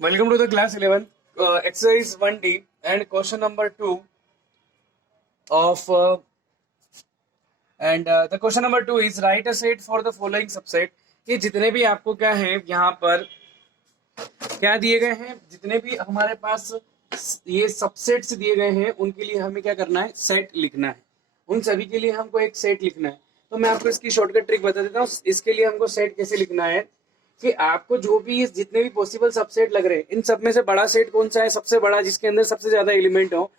Welcome to the class 11 exercise 1D and question number 2 of the question number 2 is write a set for the following subset। ये जितने भी आपको क्या है यहाँ पर क्या दिए गए हैं, जितने भी हमारे पास ये सबसेट्स दिए गए हैं उनके लिए हमें क्या करना है, सेट लिखना है। उन सभी के लिए हमको एक सेट लिखना है। तो मैं आपको इसकी शॉर्टकट ट्रिक बता देता हूँ। इसके लिए हमको सेट कैसे लिखना है कि आपको जो भी जितने भी पॉसिबल सबसेट लग रहे हैं, इन सब में से बड़ा सेट कौन सा है, सबसे बड़ा, जिसके अंदर सबसे ज्यादा एलिमेंट हो,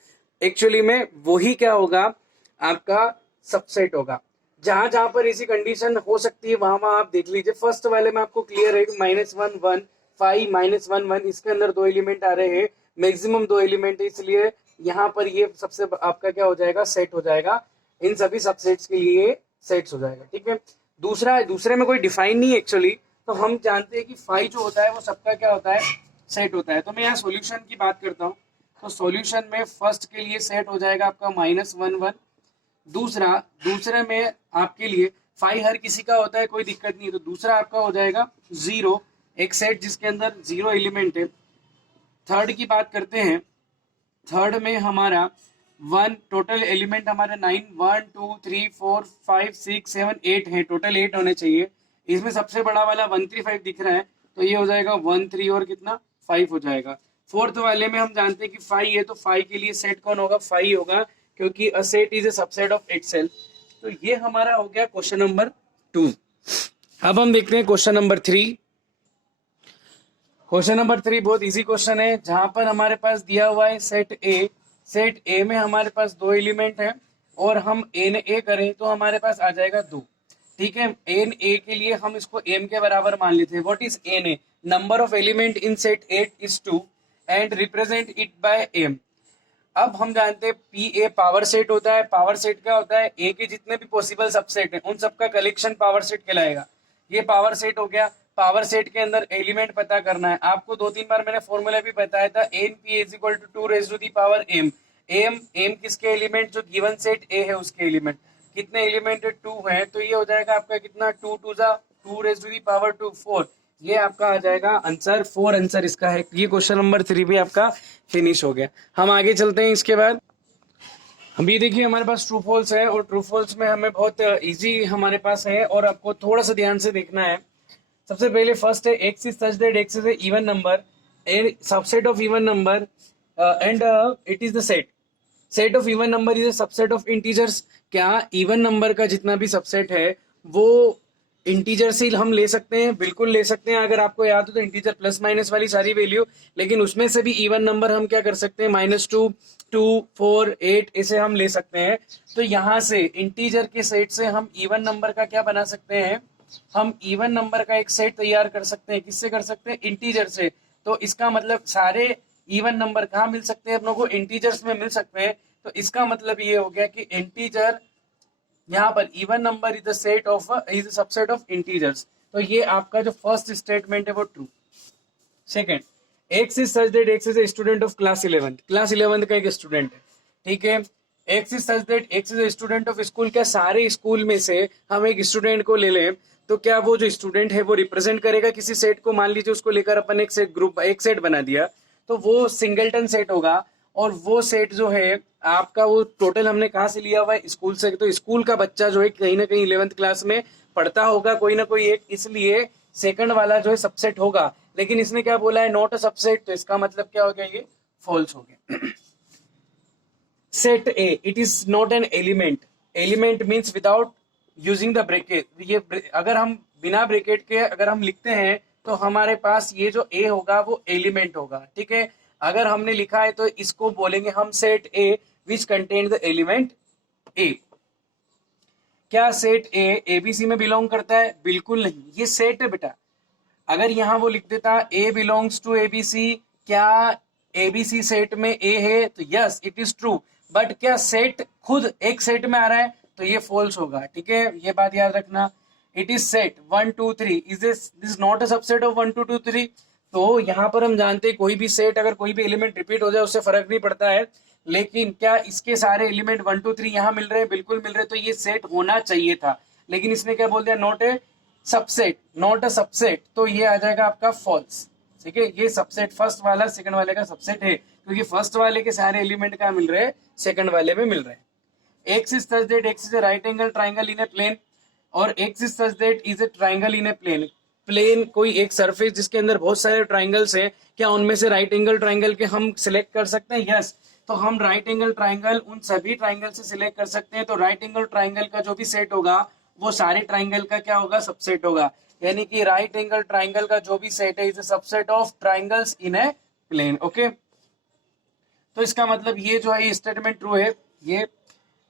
एक्चुअली में वही क्या होगा, आपका सबसेट होगा। जहां जहां पर ऐसी कंडीशन हो सकती है वहां वहां आप देख लीजिए। फर्स्ट वाले में आपको क्लियर है, -1 1 5 -1 1, इसके अंदर दो एलिमेंट आ रहे हैं, मैक्सिमम दो एलिमेंट है, इसलिए यहाँ पर ये सबसे आपका क्या हो जाएगा, सेट हो जाएगा। इन सभी सबसेट्स के लिए सेट्स हो जाएगा, ठीक है। दूसरे में कोई डिफाइन नहीं एक्चुअली, तो हम जानते हैं कि फाइव जो होता है वो सबका क्या होता है, सेट होता है। तो मैं यहाँ सॉल्यूशन की बात करता हूँ। तो सॉल्यूशन में फर्स्ट के लिए सेट हो जाएगा आपका -1 1। दूसरे में आपके लिए फाइव हर किसी का होता है, कोई दिक्कत नहीं है, तो दूसरा आपका हो जाएगा 0, एक सेट जिसके अंदर 0 एलिमेंट है। थर्ड की बात करते हैं। थर्ड में हमारा 1, टोटल एलिमेंट हमारे 9 1 2 3 4 5 6 7 8 है, टोटल 8 होने चाहिए। इसमें सबसे बड़ा वाला 135 दिख रहा है, तो ये हो जाएगा 1 3 और कितना 5 हो जाएगा। फोर्थ वाले में हम जानते हैं कि 5 है, तो 5 के लिए सेट कौन होगा, 5 होगा, क्योंकि a set is a subset of itself. तो ये हमारा हो गया क्वेश्चन नंबर 2। अब हम देखते हैं क्वेश्चन नंबर 3। क्वेश्चन नंबर 3 बहुत इजी क्वेश्चन है, जहां पर हमारे पास दिया हुआ है सेट ए। सेट ए में हमारे पास दो एलिमेंट है और हम एन ए करें तो हमारे पास आ जाएगा 2, ठीक है। एन ए के लिए हम इसको एम के बराबर मान लेते हैं। What is n A? Number of element in set 8 is 2 and represent it by M. अब हम जानते हैं पी ए पावर सेट होता है। पावर सेट क्या होता है, ए के जितने भी पॉसिबल सबसेट हैं उन सबका कलेक्शन पावर सेट कहलाएगा। ये पावर सेट हो गया। पावर सेट के अंदर एलिमेंट पता करना है आपको। 2-3 बार मैंने फॉर्मूला भी बताया था, n P is equal to 2 raise to the power M. M किसके एलिमेंट, जो गिवन सेट ए है उसके एलिमेंट। कितने एलिमेंट है, 2 है, तो ये हो जाएगा आपका कितना, 2 2 जा 2 रेज़ टू दी पावर 2 4। ये आपका आ जाएगा आंसर 4, आंसर इसका है। ये क्वेश्चन नंबर 3 भी आपका फिनिश हो गया। हम आगे चलते हैं। इसके बाद हम ये देखिए, हमारे पास ट्रू फॉल्स है और ट्रू फॉल्स में हमें बहुत इजी हमारे पास है और आपको थोड़ा सा ध्यान से देखना है। सबसे पहले फर्स्ट है x is such that x is A even number, A subset of even number and it is the set of even number is a subset of integers. क्या इवन नंबर का जितना भी सबसेट है वो integer से हम ले सकते हैं? बिल्कुल ले सकते हैं। अगर आपको याद हो तो इंटीजर प्लस माइनस वाली सारी वैल्यू, लेकिन उसमें से भी इवन नंबर हम क्या कर सकते हैं, -2 2 4 8 ऐसे हम ले सकते हैं। तो यहाँ से इंटीजर के सेट से हम इवन नंबर का क्या बना सकते हैं, हम इवन नंबर का एक सेट तैयार कर सकते हैं। किससे कर सकते हैं, इंटीजर से। तो इसका मतलब सारे इवन नंबर कहाँ मिल सकते हैं अपनों को, इंटीजर्स में मिल सकते हैं। तो इसका मतलब ये हो गया कि इंटीजर, यहाँ पर even number is the set of is subset of integers. तो ये आपका जो फर्स्ट स्टेटमेंट है वो true. Second, x is such that x is a student of class 11। Class 11 का एक स्टूडेंट है, ठीक है। X is such that x is a student of school. क्या सारे स्कूल में से हम एक स्टूडेंट को ले लें तो क्या वो जो स्टूडेंट है वो रिप्रेजेंट करेगा किसी सेट को? मान लीजिए उसको लेकर अपन एक सेट ग्रुप एक सेट बना दिया, तो वो सिंगलटन सेट होगा। और वो सेट जो है आपका, वो टोटल हमने कहाँ से लिया हुआ है, स्कूल से। तो स्कूल का बच्चा जो है कहीं ना कहीं 11th क्लास में पढ़ता होगा कोई ना कोई एक, इसलिए सेकंड वाला जो है सबसेट होगा। लेकिन इसने क्या बोला है, नॉट अ सबसेट, तो इसका मतलब क्या हो गया, ये फॉल्स हो गया। Set A, it is not an element. Element means without using the bracket. ये अगर हम बिना ब्रैकेट के अगर हम लिखते हैं तो हमारे पास ये जो ए होगा वो एलिमेंट होगा, ठीक है। अगर हमने लिखा है तो इसको बोलेंगे हम set A which contain the element A. क्या सेट ए एबीसी में बिलोंग करता है? बिल्कुल नहीं, ये सेट है बेटा। अगर यहाँ वो लिख देता ए बिलोंग्स टू एबीसी, क्या एबीसी सेट में ए है? तो yes it is true. But क्या सेट खुद एक सेट में आ रहा है? तो ये फॉल्स होगा, ठीक है। ये बात याद रखना। It is set 1 2 3, is this not a subset of 1 2 2 3। तो यहाँ पर हम जानते हैं कोई भी सेट अगर कोई भी एलिमेंट रिपीट हो जाए उससे फर्क नहीं पड़ता है, लेकिन क्या इसके सारे एलिमेंट 1 2 3 यहाँ मिल रहे हैं? बिल्कुल मिल रहे हैं। तो ये सेट होना चाहिए था, लेकिन इसने क्या बोल दिया, not a subset, not a subset. तो ये आ जाएगा आपका फॉल्स। ठीक है, ये सबसेट फर्स्ट वाला सेकंड वाले का सबसेट है, क्योंकि फर्स्ट वाले के सारे एलिमेंट कहाँ मिल रहे हैं, सेकंड वाले में मिल रहे हैं। X is such that x is a right angle triangle in a plane, और x is such that is a triangle in a plane. Plane कोई एक सरफेस जिसके अंदर बहुत सारे ट्राइंगल्स हैं, क्या उनमें से राइट एंगल ट्राइंगल के हम सिलेक्ट कर सकते हैं? यस। तो हम राइट एंगल ट्राइंगल उन सभी ट्राइंगल से सिलेक्ट कर सकते हैं। तो राइट एंगल ट्राइंगल का जो भी सेट होगा वो सारे ट्राइंगल का क्या होगा, सबसेट होगा। यानी कि राइट एंगल ट्राइंगल का जो भी सेट है is a subset of triangles in a plane. Okay, तो इसका मतलब ये जो है स्टेटमेंट ट्रू है ये।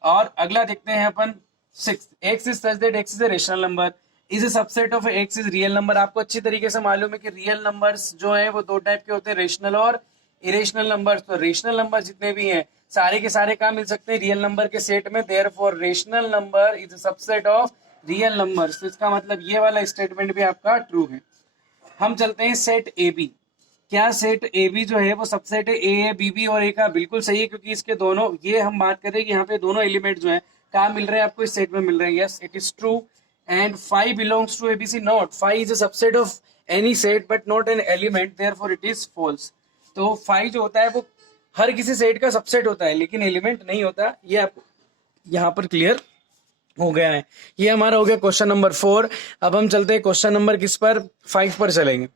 और अगला देखते हैं अपन 6, x is such that x is a rational number is a subset of x is real number. आपको अच्छी तरीके से मालूम है कि रियल नंबर्स जो है वो दो टाइप के होते हैं, रेशनल और इरेशनल नंबर्स। तो रेशनल नंबर जितने भी हैं सारे के सारे कहाँ मिल सकते हैं, रियल नंबर के सेट में। Therefore rational number is a subset of real numbers. तो इसका मतलब ये वाला स्टेटमेंट भी आपका ट्रू है। हम चलते हैं सेट ए बी। क्या सेट ए बी जो है वो सबसेट है ए बी बी और ए का? बिल्कुल सही है, क्योंकि इसके दोनों, ये हम बात करें कि यहाँ पे दोनों एलिमेंट जो है कहाँ मिल रहे हैं आपको, इस सेट में मिल रहे हैं। Yes, it is true. And five belongs to ABC not, five is a subset of any set but not an element, therefore it is false. तो फाइव जो होता है वो हर किसी सेट का सबसेट होता है लेकिन एलिमेंट नहीं होता। ये आपको यहाँ पर क्लियर हो गया है। ये हमारा हो गया क्वेश्चन नंबर 4। अब हम चलते हैं क्वेश्चन नंबर किस पर, 5 पर चलेंगे।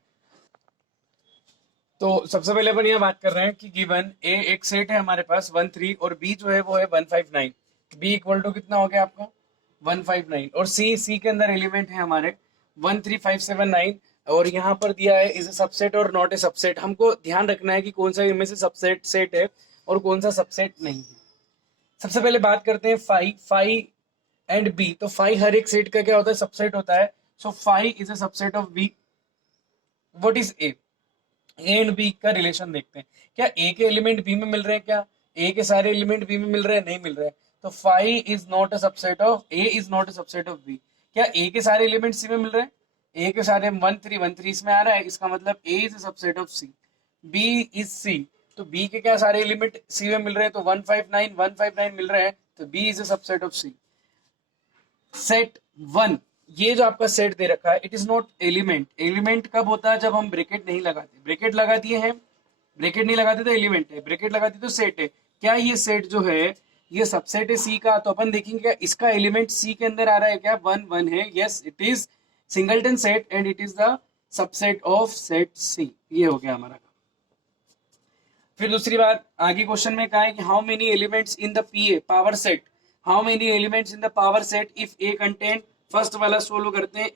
तो सबसे पहले अपन ये बात कर रहे हैं कि गिवन ए एक सेट है हमारे पास 1 3 और बी जो है वो है 1 5 9। बी इक्वल टू कितना हो गया आपका 1 5 9, और सी के अंदर एलिमेंट है हमारे 1 3 5 7 9, और यहाँ पर दिया है इज ए सबसेट और नॉट ए सबसेट। हमको ध्यान रखना है कि कौन सा इनमें से सबसेट सेट है और कौन सा सबसेट नहीं है। सबसे पहले बात करते हैं फाइव एंड बी। तो फाइव हर एक सेट का क्या होता है, सबसेट होता है। So five is a subset of B. What is A and B का रिलेशन देखते हैं। क्या ए के एलिमेंट बी में मिल रहे हैं? क्या ए के सारे एलिमेंट बी में मिल रहे हैं? नहीं मिल रहे हैं। तो five is not a subset of A, is not a subset of B. क्या ए के सारे एलिमेंट सी में मिल रहे हैं? ए के सारे 1 3 इसमें आ रहा है, इसका मतलब A is a subset of C. B is C, तो बी के क्या सारे एलिमेंट सी में मिल रहे हैं? तो 1 5 9 मिल रहे हैं, तो B is a subset of C. Set 1, ये जो आपका सेट दे रखा है it is not element. Element कब होता है? जब हम ब्रैकेट नहीं लगाते। ब्रैकेट लगा दिए हैं, ब्रैकेट नहीं लगाते तो एलिमेंट है, ब्रैकेट लगाते तो सेट है। क्या ये सेट जो है ये सबसेट है सी का? तो अपन देखेंगे क्या इसका एलिमेंट सी के अंदर आ रहा है? क्या 1 1 है? Yes, it is singleton set and it is the subset of set C. ये हो गया हमारा। फिर दूसरी बात, आगे क्वेश्चन में कहा है कि how many elements in the PA power set, how many elements in the power set if A contain. First वाला सोल्व करते हैं।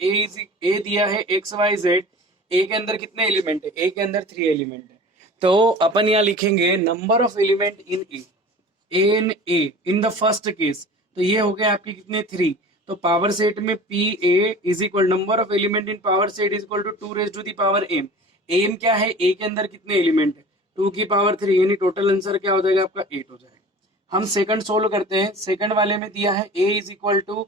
ए दिया है एक्स वाई जेड, ए के अंदर कितने एलिमेंट है? ए के अंदर 3 एलिमेंट है। तो अपन यहाँ लिखेंगे number of element in A in the first case. तो ये हो गया आपके कितने 3। तो पावर सेट में P A is equal number of element in power set is equal to 2 raise to the power M. M क्या है? ए के अंदर कितने एलिमेंट है? 2 की पावर 3, यानी टोटल आंसर क्या हो जाएगा आपका 8 हो जाएगा। हम सेकंड सोल्व करते हैं। सेकंड वाले में दिया है a is equal to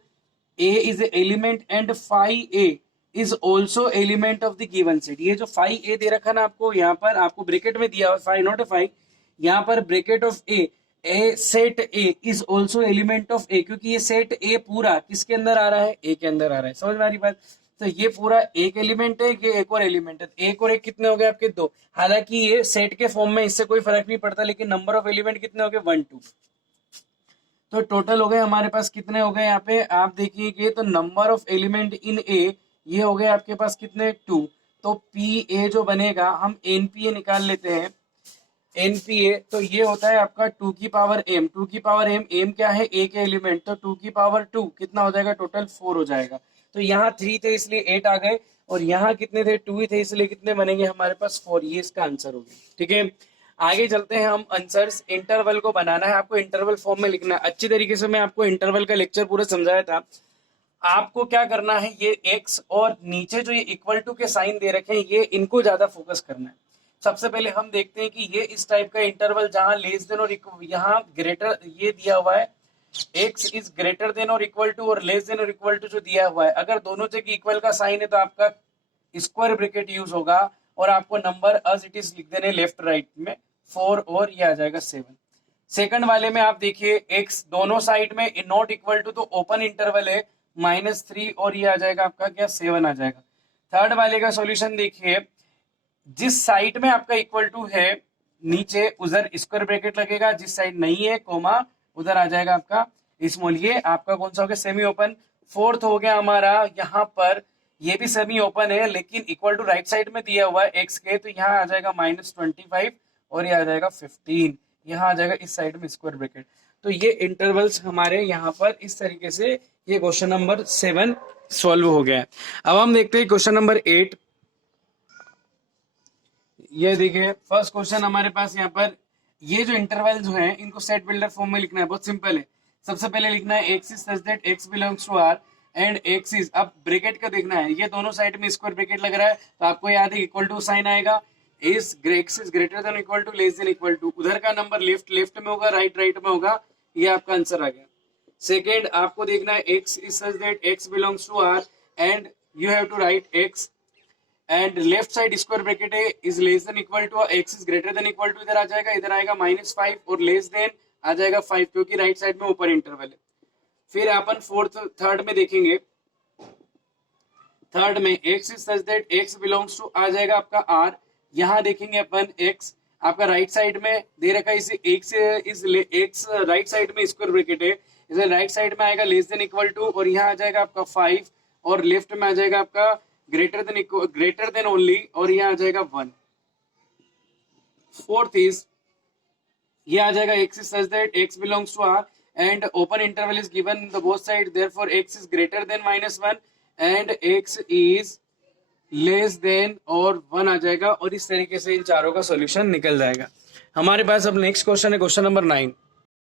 a is element and 5a is also element of the given set. ये जो 5a दे रखा ना आपको, यहाँ पर आपको ब्रैकेट में दिया हुआ 5 नॉट 5, यहाँ पर bracket of a set a is also element of a, क्योंकि ये सेट a पूरा किसके अंदर आ रहा है? a के अंदर आ रहा है। समझ में आ रही बात? तो ये पूरा एक एलिमेंट है, ये एक और एलिमेंट है। एक और एक कितने हो गए आपके 2। हालांकि ये सेट के फॉर्म में इससे कोई फर्क नहीं पड़ता, लेकिन नंबर ऑफ एलिमेंट कितने हो गए 1 2। तो टोटल हो गए हमारे पास कितने हो गए यहाँ पे आप देखिए। तो नंबर ऑफ एलिमेंट इन ए ये हो गए आपके पास कितने 2। तो पी ए जो बनेगा हम एनपीए निकाल लेते हैं। एनपीए तो ये होता है आपका 2 की पावर एम। 2 की पावर एम, एम क्या है? ए के एलिमेंट, तो 2 की पावर 2 कितना हो जाएगा? टोटल 4 हो जाएगा। तो यहाँ 3 थे इसलिए 8 आ गए, और यहाँ कितने थे? 2 ही थे इसलिए कितने बनेंगे हमारे पास 4। ये इसका आंसर हो गया। ठीक है, आगे चलते हैं हम आंसर्स। इंटरवल को बनाना है आपको, इंटरवल फॉर्म में लिखना है। अच्छी तरीके से मैं आपको इंटरवल का लेक्चर पूरा समझाया था। आपको क्या करना है, ये एक्स और नीचे जो ये इक्वल टू के साइन दे रखे हैं ये इनको ज्यादा फोकस करना है। सबसे पहले हम देखते हैं कि ये इस टाइप का इंटरवल जहां लेस देन और यहाँ ग्रेटर ये दिया हुआ है, x इज ग्रेटर देन और इक्वल टू और लेस देन और इक्वल टू जो दिया हुआ है, अगर दोनों जगह इक्वल का साइन है तो आपका स्क्वायर ब्रैकेट यूज होगा और आपको नंबर अज इट इज लिख देने लेफ्ट राइट में 4 और ये आ जाएगा 7। सेकंड वाले में आप देखिए x दोनों साइड में नॉट इक्वल टू, तो ओपन इंटरवल है -3 और ये आ जाएगा आपका क्या 7 आ जाएगा। थर्ड वाले का सॉल्यूशन देखिए, जिस साइड में आपका इक्वल टू है नीचे उधर स्क्वायर ब्रैकेट लगेगा, जिस साइड नहीं है कोमा उधर आ जाएगा आपका स्मॉल। ये आपका कौन सा हो गया, सेमी ओपन। फोर्थ हो गया हमारा यहाँ पर, ये भी सेमी ओपन है लेकिन इक्वल टू राइट साइड में दिया हुआ है एक्स के, तो यहाँ आ जाएगा -25 और ये आ जाएगा 15, यहाँ आ जाएगा इस साइड में स्क्वायर ब्रैकेट। तो ये इंटरवल्स हमारे यहाँ पर इस तरीके से ये क्वेश्चन नंबर 7 सॉल्व हो गया है। अब हम देखते हैं क्वेश्चन नंबर 8। ये देखिए फर्स्ट क्वेश्चन हमारे पास यहाँ पर, ये जो इंटरवल जो है इनको सेट बिल्डर फॉर्म में लिखना है, बहुत सिंपल है। सबसे पहले लिखना है x is such that x belongs to R and x is, अब ब्रैकेट का देखना है, ये दोनों साइड में स्क्वायर ब्रैकेट लग रहा है तो आपको याद है इक्वल टू साइन आएगा, is x is greater than equal to less than equal to, उधर का नंबर लेफ्ट लेफ्ट में होगा, राइट राइट में होगा, ये आपका आंसर आ गया। सेकेंड आपको देखना है x is such that x belongs to R and you have to write x and left side square bracket है is less than equal to, x is greater than equal to इधर आ जाएगा, इधर आएगा -5 और लेस देन आ जाएगा 5 क्योंकि right side में ऊपर इंटरवल है। फिर अपन थर्ड में देखेंगे, थर्ड में x is such that x belongs to आ जाएगा आपका आर, यहाँ देखेंगे अपन एक्स आपका राइट साइड में दे रखा है, इसे एक्स राइट साइड में स्क्वायर ब्रैकेट है, इसे राइट साइड में आएगा लेस देन इक्वल टू और यहाँ आ जाएगा आपका 5 और लेफ्ट में आ जाएगा आपका ग्रेटर देन ओनली और यहाँ आ जाएगा 1। फोर्थ इज ये आ जाएगा x is such that x belongs to R and open interval is given the both side therefore x is greater than -1 and x is less than और 1 आ जाएगा और इस तरीके से इन चारों का सॉल्यूशन निकल जाएगा। हमारे पास अब नेक्स्ट क्वेश्चन है क्वेश्चन नंबर 9।